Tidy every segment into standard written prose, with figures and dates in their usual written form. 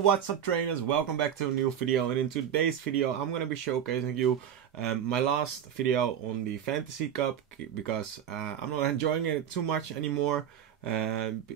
What's up trainers, welcome back to a new video, and in today's video I'm going to be showcasing you my last video on the Fantasy Cup, because I'm not enjoying it too much anymore,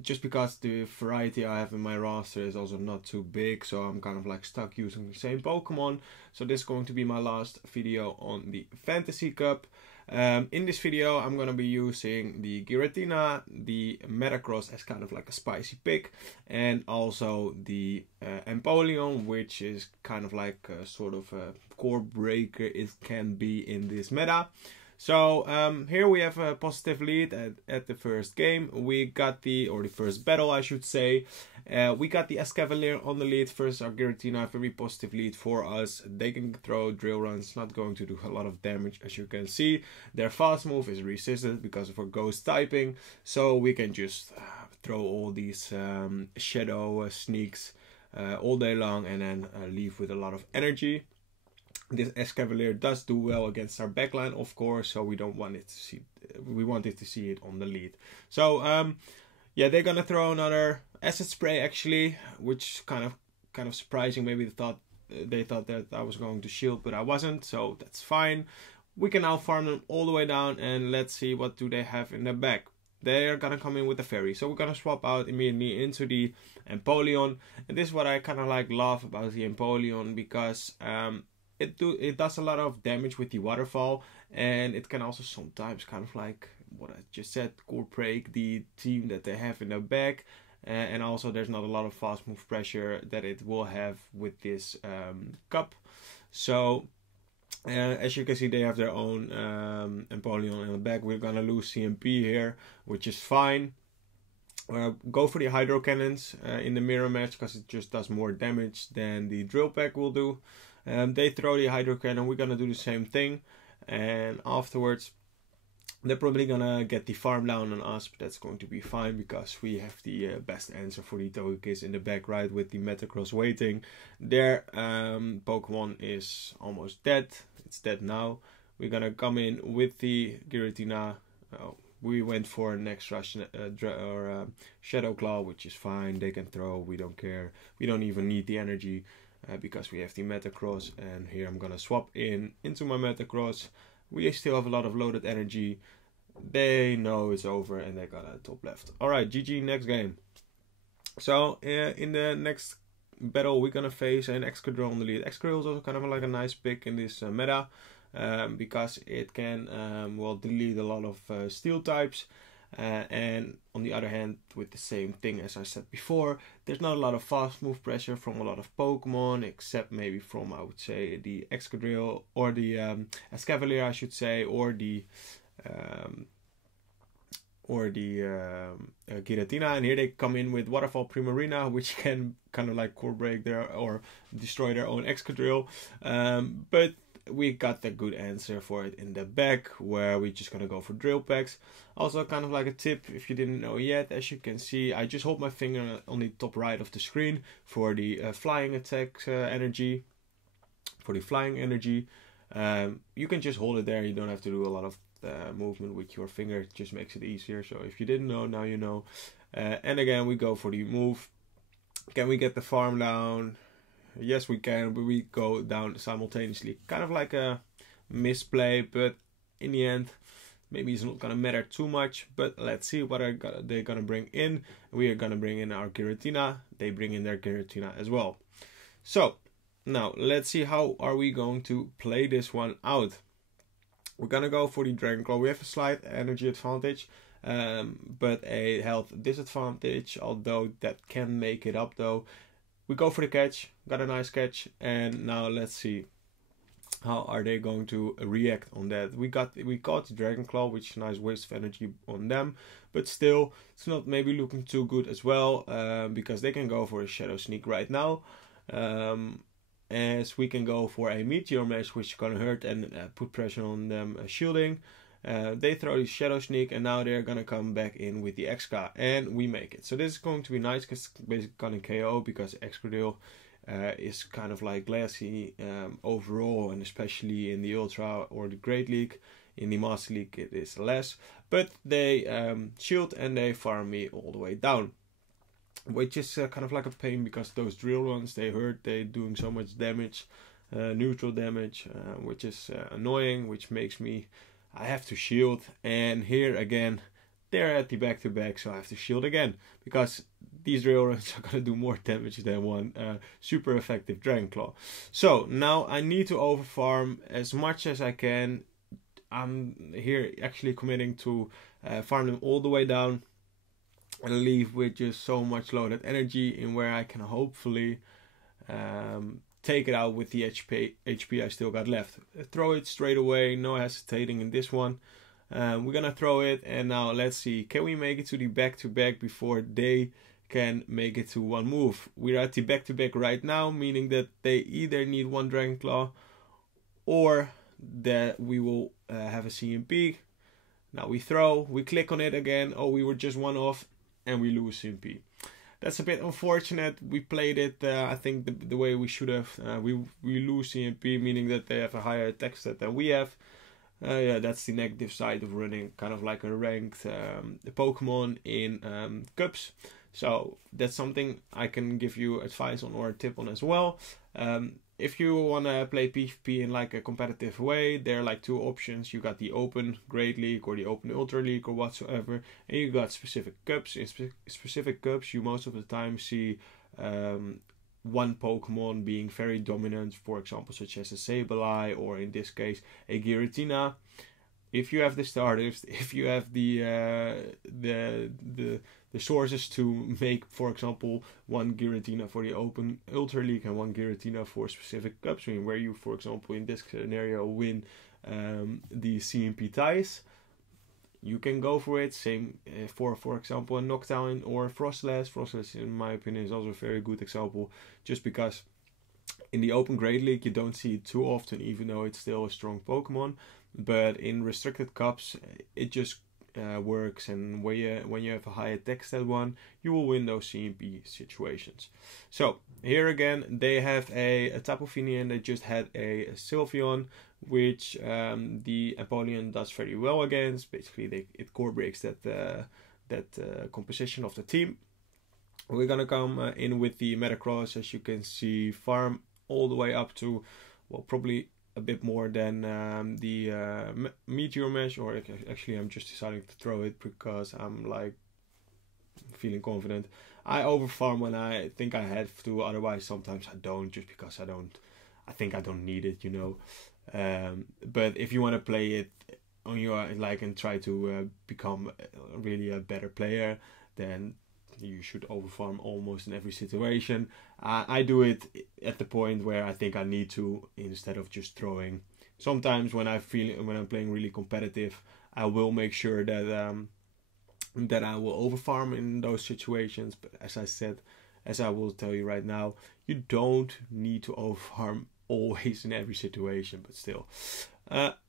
just because the variety I have in my roster is also not too big, so I'm kind of like stuck using the same Pokemon. So this is going to be my last video on the Fantasy Cup. In this video I'm going to be using the Giratina, the Metagross as kind of like a spicy pick, and also the Empoleon, which is kind of like a sort of a core breaker it can be in this meta. So here we have a positive lead at the first game. We got the first battle I should say. We got the Escavalier on the lead versus our Giratina, very positive lead for us. They can throw drill runs, not going to do a lot of damage as you can see. Their fast move is resisted because of our ghost typing, so we can just throw all these shadow sneaks all day long and then leave with a lot of energy. This Escavalier does do well against our backline, of course, so we don't want it to see. We wanted to see it on the lead. So yeah, they're gonna throw another acid spray actually, which kind of surprising. Maybe they thought that I was going to shield, but I wasn't, so that's fine. We can now farm them all the way down, and let's see what do they have in the back. They are gonna come in with the fairy, so we're gonna swap out immediately into the Empoleon, and this is what I kind of like love about the Empoleon, because it does a lot of damage with the waterfall, and it can also sometimes kind of like what I just said, core break the team that they have in their back, and also there's not a lot of fast move pressure that it will have with this cup. So as you can see, they have their own Empoleon in the back. We're gonna lose CMP here, which is fine. Go for the Hydro Cannons in the mirror match, because it just does more damage than the Drill Peck will do. They throw the Hydro Cannon, we're gonna do the same thing, and afterwards they're probably gonna get the farm down on us, but that's going to be fine because we have the best answer for the Togekiss in the back, right, with the Metagross waiting. Their Pokemon is almost dead, it's dead now. We're gonna come in with the Giratina. We went for an extra Shadow Claw, which is fine, they can throw, we don't care, we don't even need the energy. Because we have the Metagross, and here I'm gonna swap into my Metagross. We still have a lot of loaded energy. They know it's over and they got a top left. Alright, GG, next game. So in the next battle we're gonna face an Excadrill on the lead. Excadrill is also kind of like a nice pick in this meta, because it can well delete a lot of steel types. And on the other hand, with the same thing as I said before, there's not a lot of fast move pressure from a lot of Pokemon, except maybe from, I would say, the Excadrill or the Escavalier, I should say, or the Giratina. And here they come in with Waterfall Primarina, which can kind of like core break their or destroy their own Excadrill, but we got the good answer for it in the back, where we're just gonna go for drill packs. Also, kind of like a tip if you didn't know yet, as you can see, I just hold my finger on the top right of the screen for the flying attack energy. For the flying energy, you can just hold it there. You don't have to do a lot of movement with your finger. It just makes it easier. So if you didn't know, now you know. And again, we go for the move. Can we get the farm down? Yes, we can, but we go down simultaneously. Kind of like a misplay, but in the end, maybe it's not gonna matter too much. But let's see what they're gonna bring in. We are gonna bring in our Giratina. They bring in their Giratina as well. So now let's see how are we going to play this one out. We're gonna go for the Dragon Claw. We have a slight energy advantage, but a health disadvantage, although that can make it up though. We go for the catch, got a nice catch, and now let's see how are they going to react on that. We caught the Dragon Claw, which is a nice waste of energy on them, but still it's not maybe looking too good as well, because they can go for a Shadow Sneak right now, as we can go for a Meteor Mash, which is gonna hurt and put pressure on them shielding. They throw the Shadow Sneak, and now they're gonna come back in with the Exca, and we make it. So this is going to be nice, because it's basically gonna KO, because Excadrill is kind of like glassy overall, and especially in the Ultra or the Great League. In the Master League it is less, but they shield and they farm me all the way down. which is kind of like a pain because those drill runs, they hurt, they're doing so much damage, neutral damage, which is annoying, which makes me, I have to shield, and here again, they're at the back-to-back, so I have to shield again, because these drill runs are going to do more damage than one super effective Dragon Claw. So now I need to overfarm as much as I can. I'm here actually committing to farm them all the way down and leave with just so much loaded energy in where I can hopefully take it out with the HP I still got left. Throw it straight away, no hesitating in this one. We're gonna throw it, and now let's see, can we make it to the back-to-back before they can make it to one move? We're at the back-to-back right now, meaning that they either need one Dragon Claw or that we will have a CMP. Now we throw, we click on it again, oh, we were just one off, and we lose CMP. That's a bit unfortunate. We played it, I think, the way we should have. We lose CMP, meaning that they have a higher attack stat than we have. Yeah, that's the negative side of running kind of like a ranked Pokemon in cups. So that's something I can give you advice on or a tip on as well. If you want to play PvP in like a competitive way, there are like two options. You got the open Great League or the open Ultra League or whatsoever, and you got specific cups. In specific cups, you most of the time see one Pokemon being very dominant, for example, such as a Sableye, or in this case, a Giratina. If you have the starters, if you have the sources to make, for example, one Giratina for the open Ultra League and one Giratina for specific cups, where you, for example, in this scenario, win the CMP ties, you can go for it. Same for example, a Noctown or Frostlass. Frostlass, in my opinion, is also a very good example, just because in the open Great League you don't see it too often, even though it's still a strong Pokemon. But in restricted cups, it just works, and when you have a high attack stat one, you will win those CMP situations. So here again, they have a Tapu Fini, and they just had a Sylveon, which the Empoleon does very well against. Basically, it core breaks that composition of the team. We're gonna come in with the Metagross, as you can see, farm all the way up to, well, probably a bit more than the Meteor Mesh, or actually I'm just deciding to throw it because I'm like feeling confident. I overfarm when I think I have to, otherwise sometimes I don't, just because I think I don't need it, you know. But if you want to play it on your like and try to become really a better player, then you should overfarm almost in every situation. I do it at the point where I think I need to, instead of just throwing. Sometimes when I'm playing really competitive, I will make sure that that I will overfarm in those situations. But as I said, as I will tell you right now, you don't need to overfarm always in every situation, but still.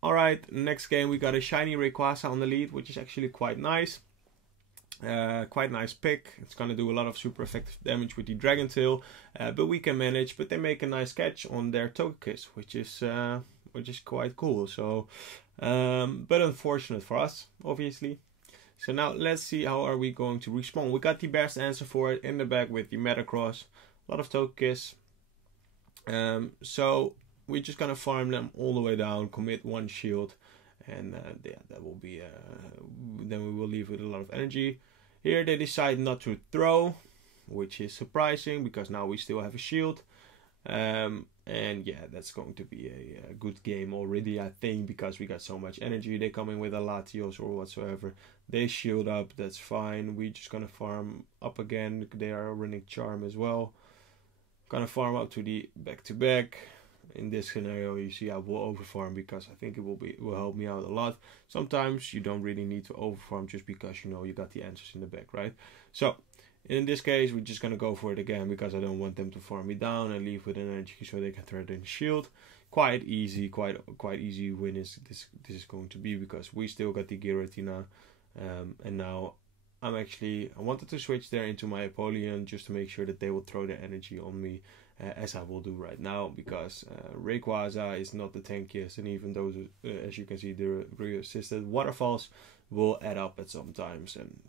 Alright, next game we got a shiny Rayquaza on the lead, which is actually quite nice. Quite nice pick. It's gonna do a lot of super effective damage with the Dragon Tail, but we can manage. But they make a nice catch on their Togekiss, which is quite cool. So, but unfortunate for us, obviously. So now let's see how are we going to respond. We got the best answer for it in the back with the Metagross. A lot of Togekiss. So we're just gonna farm them all the way down, commit one shield, and yeah, that will be. Then we will leave with a lot of energy. Here they decide not to throw, which is surprising because now we still have a shield. And yeah, that's going to be a good game already, I think, because we got so much energy. They come in with a Latios or whatsoever. They shield up, that's fine. We're just gonna farm up again. They are running Charm as well. Gonna farm up to the back-to-back. In this scenario, you see I will overfarm because I think it will help me out a lot. Sometimes you don't really need to overfarm just because you know you got the answers in the back, right? So in this case, we're just gonna go for it again because I don't want them to farm me down and leave with an energy so they can threaten shield. Quite easy win is this is going to be because we still got the Giratina, and now I wanted to switch there into my Empoleon just to make sure that they will throw their energy on me. As I will do right now, because Rayquaza is not the tankiest, and even those, as you can see, the re-assisted waterfalls will add up at some times, and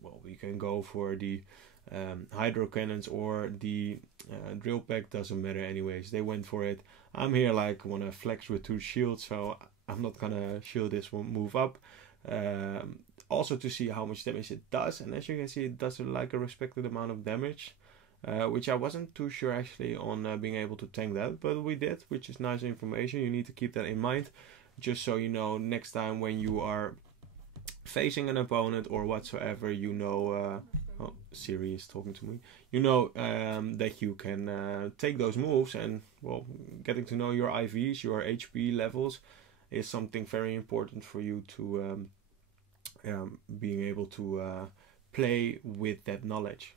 well, we can go for the hydro cannons or the drill pack, doesn't matter anyways. They went for it. I'm here like wanna flex with 2 shields, so I'm not gonna shield this one move up. Also to see how much damage it does, and as you can see, it does like a respected amount of damage, which I wasn't too sure actually on being able to tank that, but we did, which is nice information. You need to keep that in mind, just so you know next time when you are facing an opponent or whatsoever, you know, oh, Siri is talking to me, you know that you can take those moves, and well, getting to know your IVs, your HP levels, is something very important for you to being able to play with that knowledge.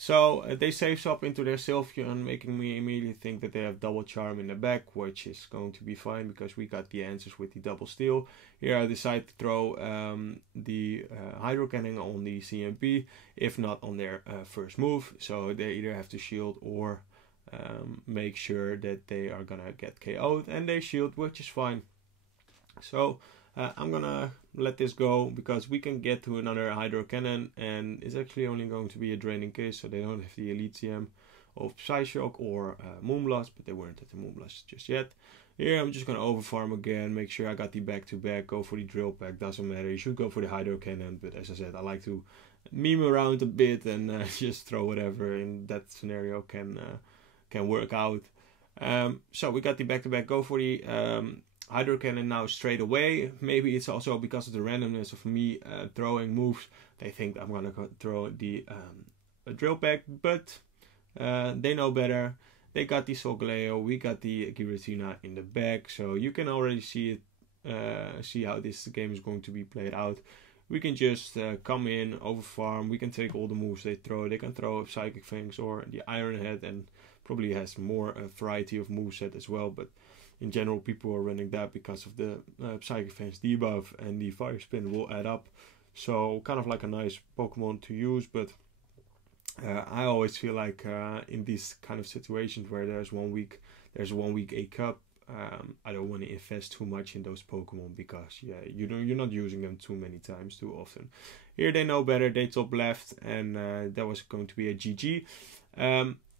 So they save up into their Sylveon, making me immediately think that they have double charm in the back, which is going to be fine because we got the answers with the double steel. Here I decide to throw the Hydro Cannon on the CMP, if not on their first move. So they either have to shield or make sure that they are gonna get KO'd, and they shield, which is fine. So I'm gonna let this go because we can get to another Hydro Cannon, and it's actually only going to be a draining case, so they don't have the Elysium of Psyshock or Moonblast, but they weren't at the Moonblast just yet. Here I'm just gonna overfarm again, make sure I got the back-to-back, go for the drill pack, doesn't matter, you should go for the Hydro Cannon, but as I said, I like to meme around a bit and just throw whatever in that scenario can work out. So we got the back-to-back, go for the Hydro Cannon now straight away. Maybe it's also because of the randomness of me throwing moves. They think I'm gonna throw the drill pack, but they know better. They got the Solgaleo, we got the Giratina in the back, so you can already see it. See how this game is going to be played out. We can just come in, overfarm. We can take all the moves they throw. They can throw Psychic Fangs or the Iron Head, and probably has more variety of moveset as well. But in general, people are running that because of the Psychic Fangs debuff, and the Fire Spin will add up. So kind of like a nice Pokemon to use, but I always feel like in these kind of situations where there's 1 week A Cup, I don't want to invest too much in those Pokemon because you're not using them too many times too often. Here they know better, they top left, and that was going to be a GG.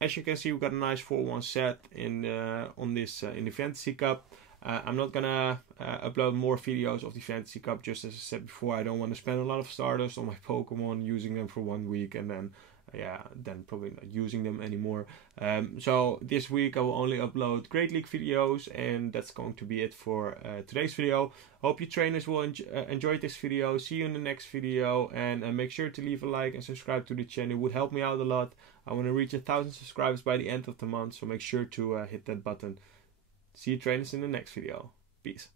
As you can see, we got a nice 4-1 set in on this in the Fantasy Cup. I'm not gonna upload more videos of the Fantasy Cup, just as I said before. I don't want to spend a lot of Stardust on my Pokemon, using them for 1 week, and then probably not using them anymore. So this week I will only upload Great League videos, and that's going to be it for today's video. Hope you trainers will enjoy this video. See you in the next video, and make sure to leave a like and subscribe to the channel. It would help me out a lot. I want to reach 1,000 subscribers by the end of the month, so make sure to hit that button. See you trainers in the next video. Peace.